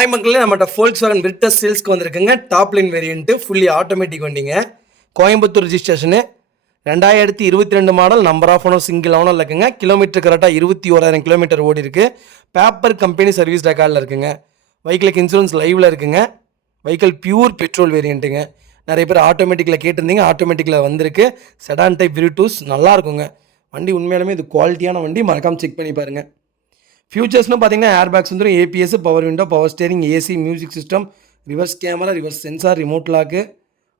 Hi மக்களே, நம்மகிட்ட Volkswagen Virtus சேல்ஸ்க்கு வந்திருக்குங்க. Top line variant fully automatic வண்டிங்க. Coimbatore registration 2022 model. Number of owner single ஓனரில் இருக்குங்க. கிலோமீட்டர் கரெக்டாக 21,000 கிலோமீட்டர் ஓடி இருக்குது. பேப்பர் கம்பெனி சர்வீஸ் ரெக்கார்டில் இருக்குங்க. வெஹிக்கிளுக்கு இன்சூரன்ஸ் லைவில் இருக்குங்க. வெஹிக்கிள் பியூர் பெட்ரோல் வேரியண்ட்டுங்க. நிறைய பேர் ஆட்டோமேட்டிக்கில் கேட்டிருந்தீங்க, ஆட்டோமேட்டிக்கில் வந்திருக்கு. செடான் டைப் விரிட்டூஸ் நல்லா இருக்குங்க. வண்டி உண்மையாலுமே இது குவாலிட்டியான வண்டி, மறக்காமல் செக் பண்ணி பாருங்கள். ஃபியூச்சர்ஸ்னு பார்த்தீங்கன்னா ஏர் பேக்ஸ் வந்துடும், ABS, power window, power steering, AC, music system, reverse camera, reverse sensor, remote lock,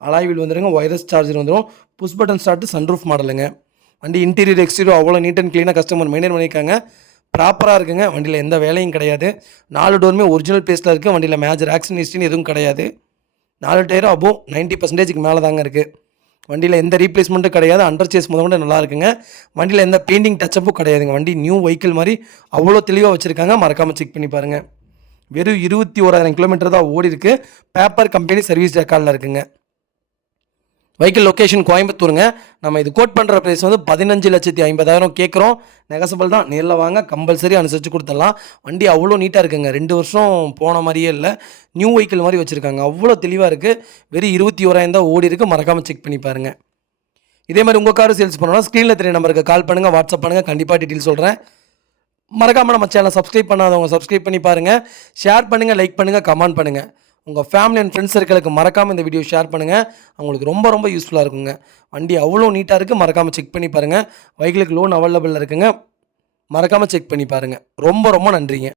alloy wheel வந்துடுங்க, ஒயர்லெஸ் சார்ஜர் வந்துடும், புஷ் பட்டன் ஸ்டார்ட், சன்ரூஃப் மாடலுங்க. வண்டி இன்டீரியர் எக்ஸ்டீரியர் அவ்வளோ நீட் அண்ட் க்ளீனாக கஸ்டமர் மெயின்டைன் பண்ணியிருக்காங்க. ப்ராப்பராக இருக்குங்க. வண்டியில் எந்த வேலையும் கிடையாது. 4 டோருமே ஒரிஜினல் பேஸில் இருக்குது. வண்டியில் மேஜர் ஆக்சிடென்ட் ஹிஸ்ட்ரின்னு எதுவும் கிடையாது. 4 டயரும் அபோவ் 90% மேலே தாங்க இருக்குது. வண்டியில் எந்த ரீப்ளேஸ்மெண்ட்டும் கிடையாது. அண்டர் சேஸ் முதல்ல நல்லா இருக்குங்க. வண்டியில் எந்த பெயிண்டிங் டச்சப்பும் கிடையாதுங்க. வண்டி நியூ வெஹிக்கிள் மாதிரி அவ்வளோ தெளிவாக வச்சுருக்காங்க. மறக்காமல் செக் பண்ணி பாருங்கள். வெறும் 21,000 கிலோமீட்டர் தான் ஓடி இருக்குது. பேப்பர் கம்பெனி சர்வீஸ் ரெக்கார்டில் இருக்குங்க. வெஹிக்கிள் லொக்கேஷன் கோயம்புத்தூருங்க. நம்ம இது கோட் பண்ணுற ப்ரைஸ் வந்து 15,50,000 கேட்குறோம். நெகசபிள் தான். நேரில் வாங்க, கம்பல்சரி அனுசரித்து கொடுத்துடலாம். வண்டி அவ்வளோ நீட்டாக இருக்குங்க. 2 வருஷம் போன மாதிரியே இல்லை, நியூ வெஹிக்கிள் மாதிரி வச்சுருக்காங்க. அவ்வளோ தெளிவாக இருக்குது. வெறும் 21,000 தான் ஓடி இருக்குது. மறக்காமல் செக் பண்ணி பாருங்கள். இதே மாதிரி உங்கள் கார் சேல்ஸ் பண்ணணும், ஸ்க்ரீனில் தெரிய நம்பருக்கு கால் பண்ணுங்கள், வாட்ஸ்அப் பண்ணுங்கள். கண்டிப்பாக டீட்டெயில் சொல்கிறேன். மறக்காமல் நம்ம சேனலை சப்ஸ்கிரைப் பண்ணாதவங்க சப்ஸ்கிரைப் பண்ணி பாருங்கள். ஷேர் பண்ணுங்கள், லைக் பண்ணுங்கள், கமெண்ட் பண்ணுங்கள். உங்கள் ஃபேமிலி அண்ட் ஃப்ரெண்ட்ஸ் சர்க்கிளுக்கு மறக்காமல் இந்த வீடியோ ஷேர் பண்ணுங்கள். அவங்களுக்கு ரொம்ப ரொம்ப யூஸ்ஃபுல்லாக இருக்குங்க. வண்டி அவ்வளோ நீட்டாக இருக்குது. மறக்காமல் செக் பண்ணி பாருங்கள். வெஹிக்கிளுக்கு லோன் அவைலபிள் இருக்குங்க. மறக்காமல் செக் பண்ணி பாருங்கள். ரொம்ப ரொம்ப நன்றிங்க.